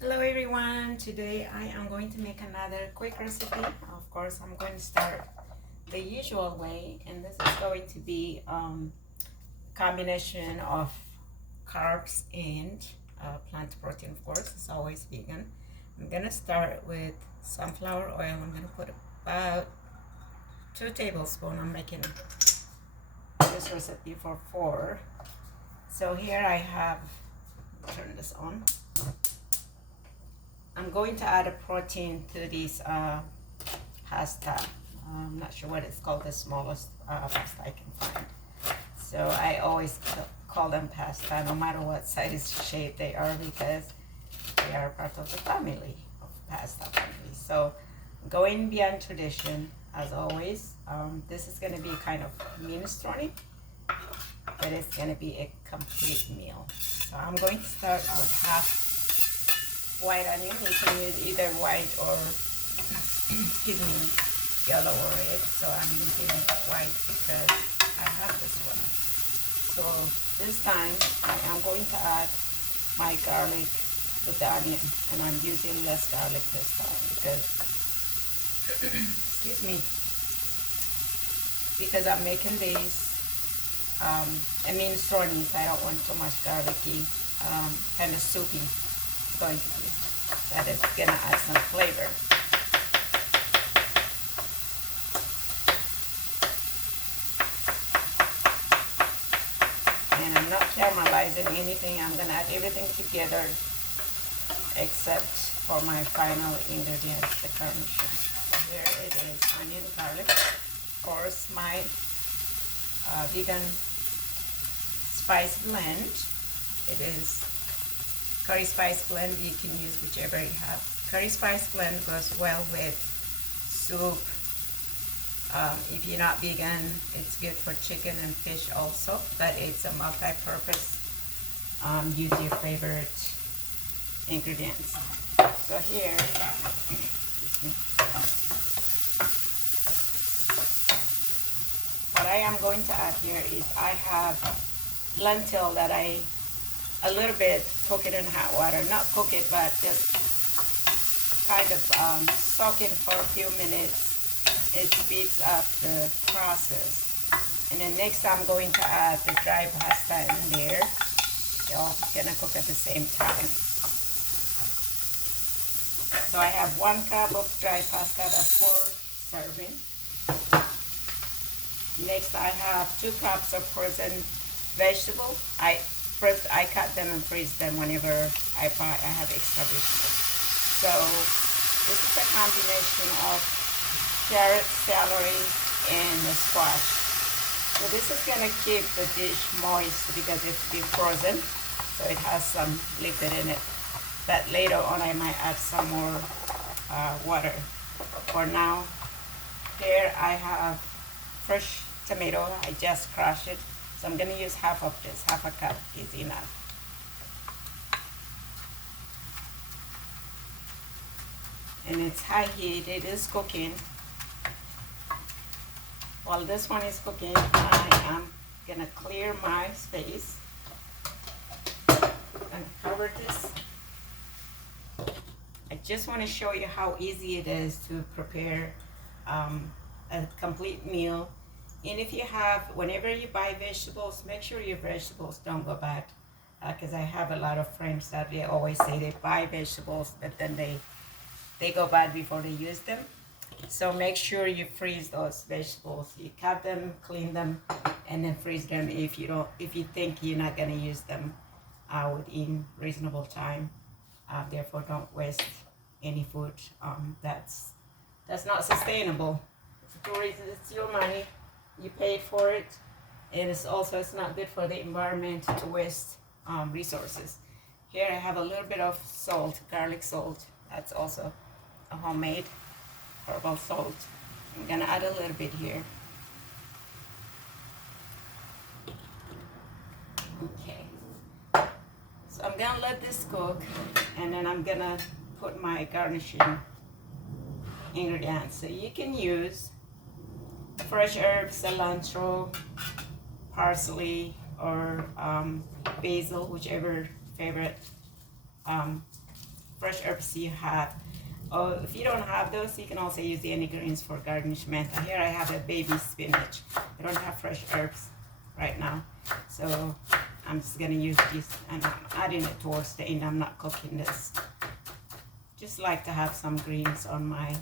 Hello everyone, today I am going to make another quick recipe. Of course, I'm going to start the usual way, and this is going to be combination of carbs and plant protein. Of course, it's always vegan. I'm gonna start with sunflower oil. I'm gonna put about 2 tablespoons. I'm making this recipe for 4. So here I have, turn this on. I'm going to add a protein to this pasta. I'm not sure what it's called, the smallest pasta I can find. So I always call them pasta, no matter what size shape they are, because they are part of the family of pasta family. So going beyond tradition, as always, this is going to be kind of minestrone, but it's going to be a complete meal. So I'm going to start with half white onion. You can use either white or excuse me, yellow or red. So I'm using white because I have this one. So this time I am going to add my garlic with the onion, and I'm using less garlic this time because excuse me, because I'm making these I mean minestrone, so I don't want too much garlicky, kind of soupy. Going to be that is gonna add some flavor. And I'm not caramelizing anything. I'm gonna add everything together except for my final ingredients, the garnishing. So here it is, onion, garlic. Of course, my vegan spice blend. It is curry spice blend. You can use whichever you have. Curry spice blend goes well with soup. If you're not vegan, it's good for chicken and fish also, but it's a multi-purpose. Use your favorite ingredients. So here, what I am going to add here is I have lentil that I a little bit cook it in hot water, not cook it, but just kind of soak it for a few minutes. It speeds up the process. And then next I'm going to add the dry pasta in there. They're all gonna cook at the same time. So I have 1 cup of dry pasta, that's 4 serving. Next I have 2 cups of frozen vegetables. First, I cut them and freeze them whenever I have extra vegetables. So this is a combination of carrot, celery, and the squash. So this is going to keep the dish moist because it's been frozen, so it has some liquid in it. But later on, I might add some more water. For now, here I have fresh tomato. I just crushed it. So I'm going to use half of this, half a cup is enough. And it's high heat, it is cooking. While this one is cooking, I am going to clear my space and cover this. I just want to show you how easy it is to prepare a complete meal. And if you have, whenever you buy vegetables, make sure your vegetables don't go bad. Because I have a lot of friends that they always say they buy vegetables, but then they go bad before they use them. So make sure you freeze those vegetables. You cut them, clean them, and then freeze them if you think you're not gonna use them within reasonable time. Therefore, don't waste any food. That's not sustainable. For 2 reasons: it's your money. You paid for it, and it's not good for the environment to waste resources. Here I have a little bit of salt, garlic salt. That's also a homemade herbal salt. I'm gonna add a little bit here. Okay, so I'm gonna let this cook, and then I'm gonna put my garnishing ingredients. So you can use fresh herbs, cilantro, parsley, or basil, whichever favorite fresh herbs you have. If you don't have those, you can also use any greens for garnishment. Here I have a baby spinach. I don't have fresh herbs right now, so I'm just gonna use this, and I'm adding it towards the end. I'm not cooking this. Just like to have some greens on my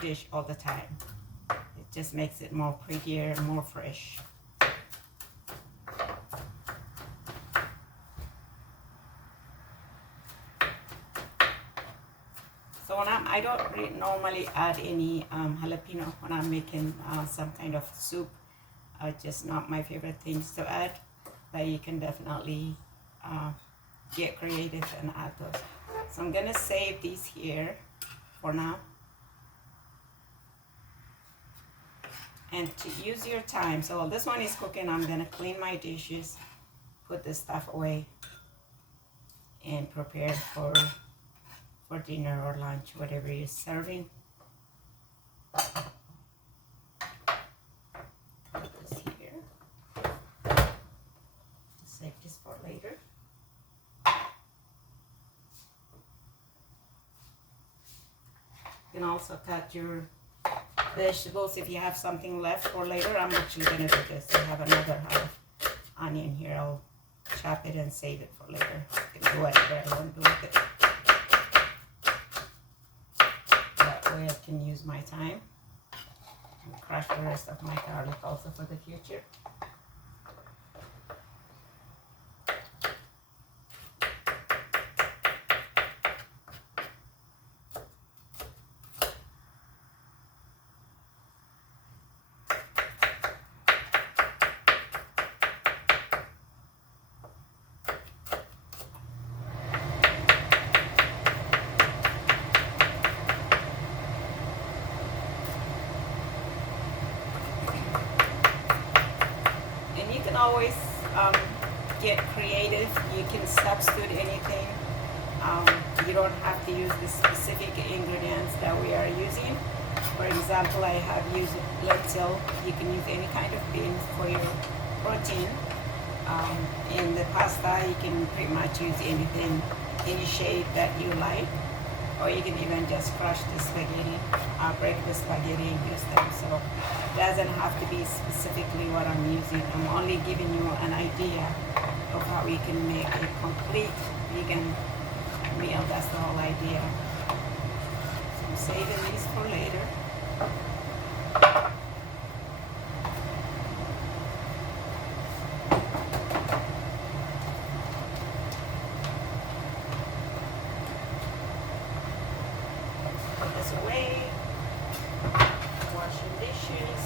dish all the time. It just makes it more prettier, more fresh. So when I don't really normally add any jalapeno when I'm making some kind of soup. Just not my favorite things to add, but you can definitely get creative and add those. So I'm gonna save these here for now. And to use your time, so while this one is cooking, I'm gonna clean my dishes, put this stuff away, and prepare for dinner or lunch, whatever you're serving. Put this here. Save this for later. You can also cut your vegetables if you have something left for later. I'm actually gonna do this. I have another half onion here. I'll chop it and save it for later. I can do whatever I want to do with it. That way I can use my time and crush the rest of my garlic also for the future. Always get creative. You can substitute anything. You don't have to use the specific ingredients that we are using. For example, I have used lentil. You can use any kind of beans for your protein. In the pasta, you can pretty much use anything, any shape that you like, or you can even just crush the spaghetti, break the spaghetti and use them. So it doesn't have to be specifically what I'm using. I'm only giving you an idea of how you can make a complete vegan meal. That's the whole idea. So I'm saving these for later. Away, washing dishes.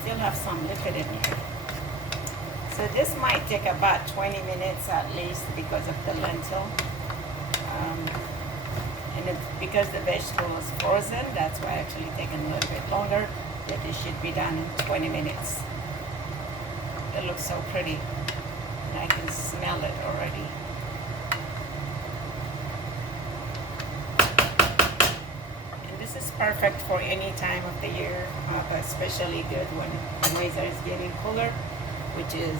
Still have some liquid in here. So this might take about 20 minutes at least because of the lentil. And because the vegetable is frozen, that's why it's actually taking a little bit longer. But it should be done in 20 minutes. It looks so pretty. And I can smell it already. And this is perfect for any time of the year, but especially good when the weather is getting cooler. Which is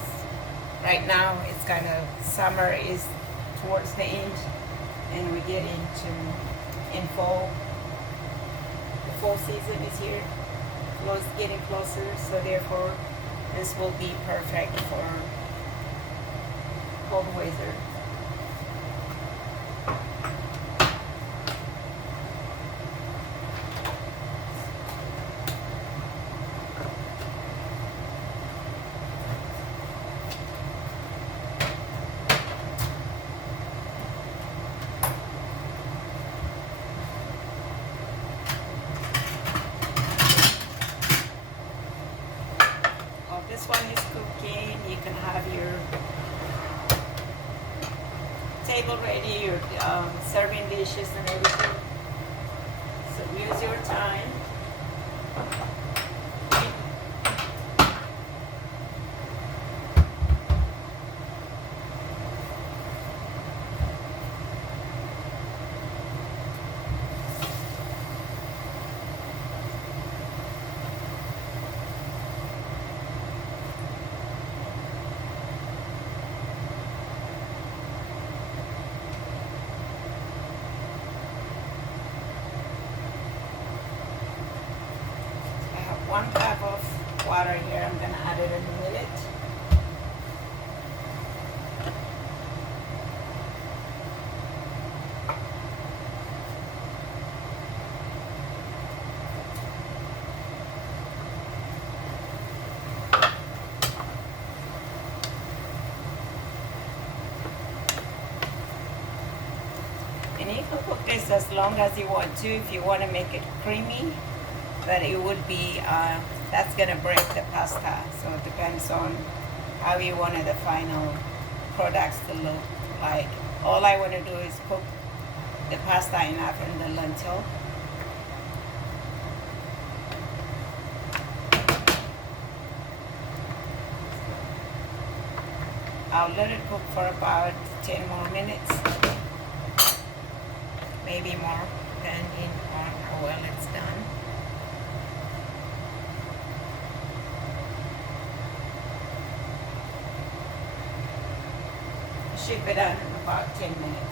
right now, it's kind of summer is towards the end, and we get in fall. The fall season is here, getting closer, so therefore this will be perfect for cold weather. This one is cooking. You can have your table ready, your serving dishes and everything. So use your time. 1 cup of water here. I'm gonna add it in a minute. And you can cook this as long as you want to if you want to make it creamy, but it would be, that's going to break the pasta. So it depends on how you wanted the final products to look like. All I want to do is cook the pasta enough and the lentil. I'll let it cook for about 10 more minutes. Maybe more, depending on how well it's done. It should be done in about 10 minutes.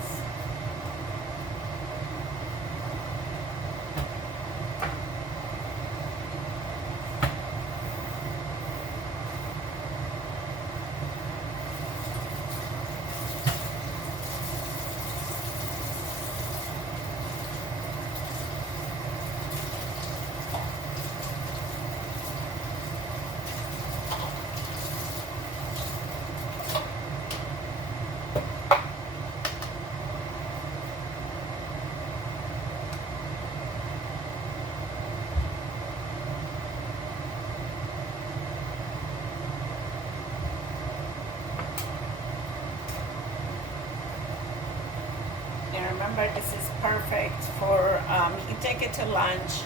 Remember, this is perfect for, you can take it to lunch,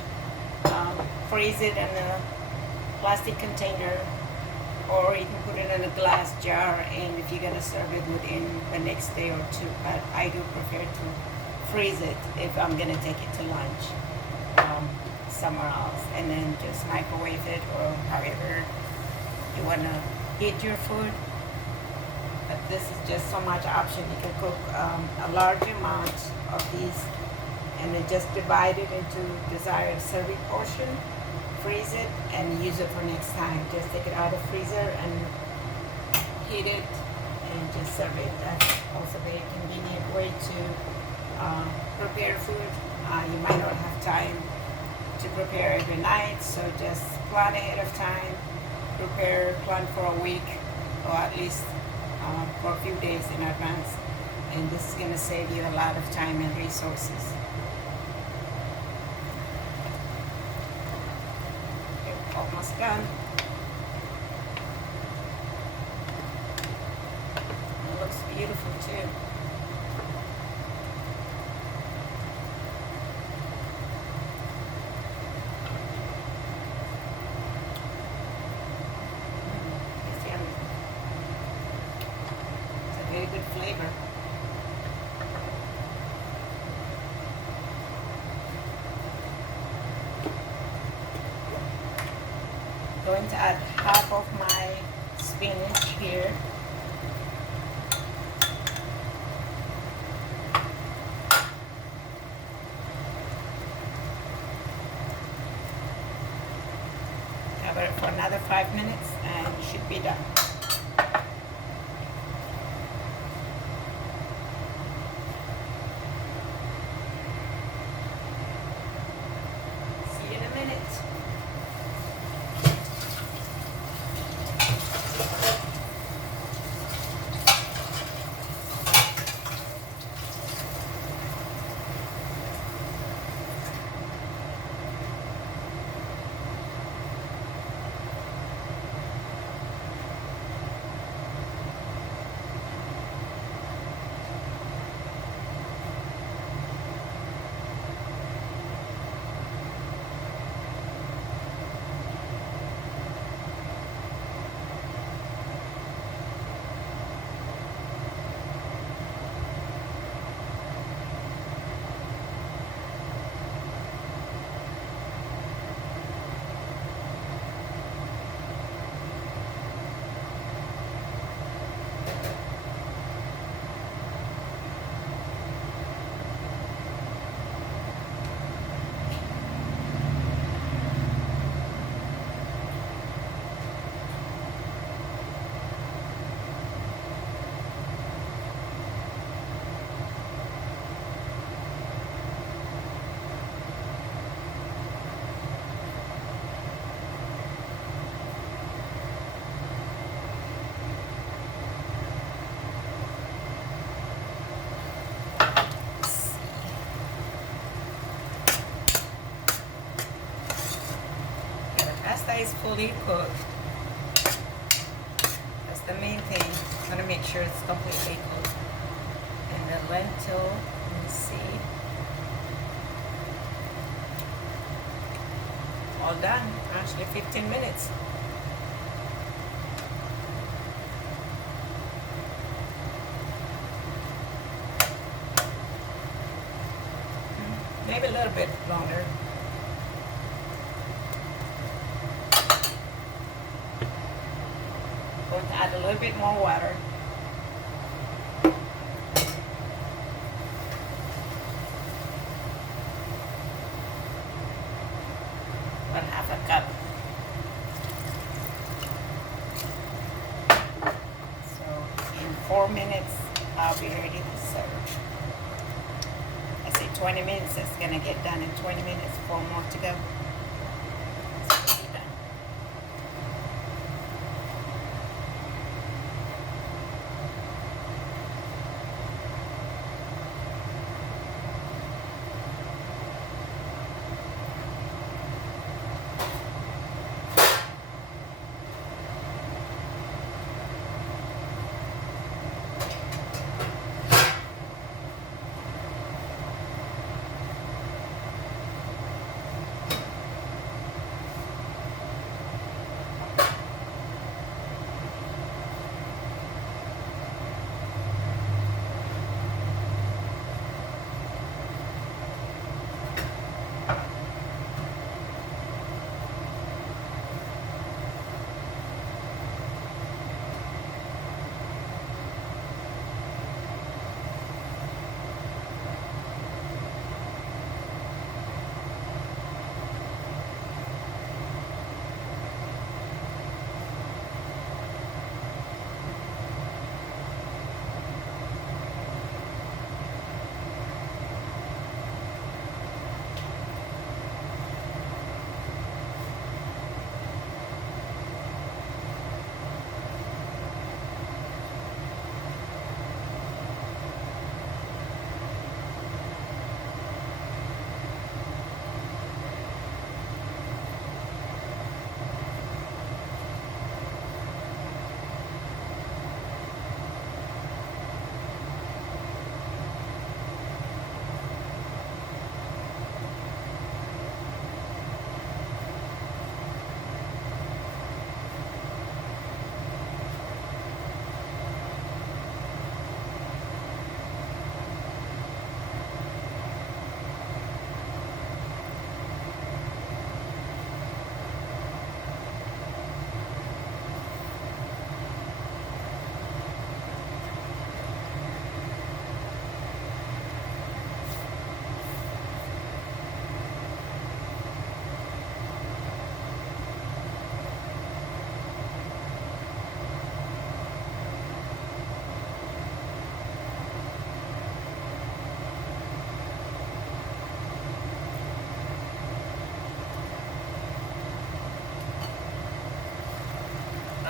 freeze it in a plastic container, or you can put it in a glass jar, and if you're going to serve it within the next day or two. But I do prefer to freeze it if I'm going to take it to lunch somewhere else, and then just microwave it or however you want to heat your food. But this is just so much option. You can cook a large amount of these and then just divide it into desired serving portion, freeze it, and use it for next time. Just take it out of freezer and heat it and just serve it. That's also a very convenient way to prepare food. You might not have time to prepare every night, so just plan ahead of time. Plan for a week or at least for a few days in advance, and this is going to save you a lot of time and resources. Okay, almost done. It looks beautiful too. Very good flavor. Going to add half of my spinach here. Cover it for another 5 minutes and you should be done. is fully cooked. That's the main thing. I'm gonna make sure it's completely cooked. And the lentil, let me see. All done. Actually 15 minutes. Maybe a little bit longer. Going to add a little bit more water. About half a cup. So in 4 minutes, I'll be ready to serve. I say 20 minutes, it's gonna get done in 20 minutes, 4 more to go.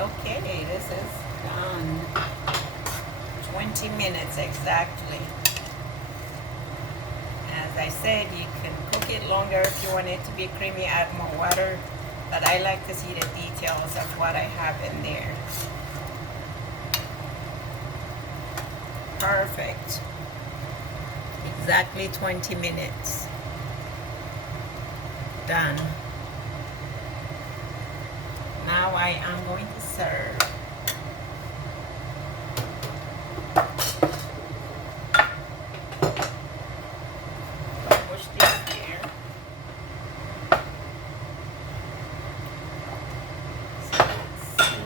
Okay, this is done. 20 minutes exactly. As I said, you can cook it longer if you want it to be creamy, add more water. But I like to see the details of what I have in there. Perfect. Exactly 20 minutes. Done. Now I am going to serve. Push this here. So let's see.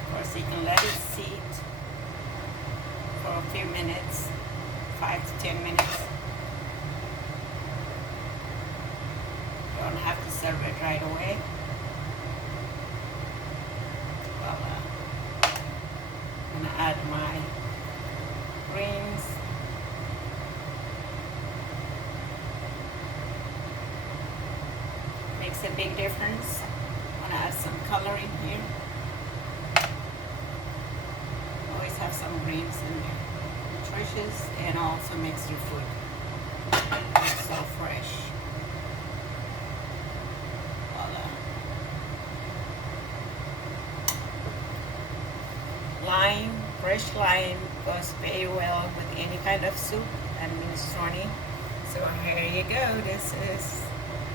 Of course, you can let it sit for a few minutes. 5 to 10 minutes. You don't have to serve it right away. Voila. I'm gonna add my greens. Makes a big difference. I'm gonna add some color in here. Always have some greens in there. refreshes and also makes your food so fresh. Voila. Lime, fresh lime goes very well with any kind of soup and minestrone. So here you go. This is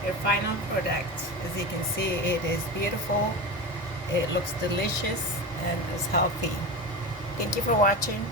your final product. As you can see, it is beautiful. It looks delicious and is healthy. Thank you for watching.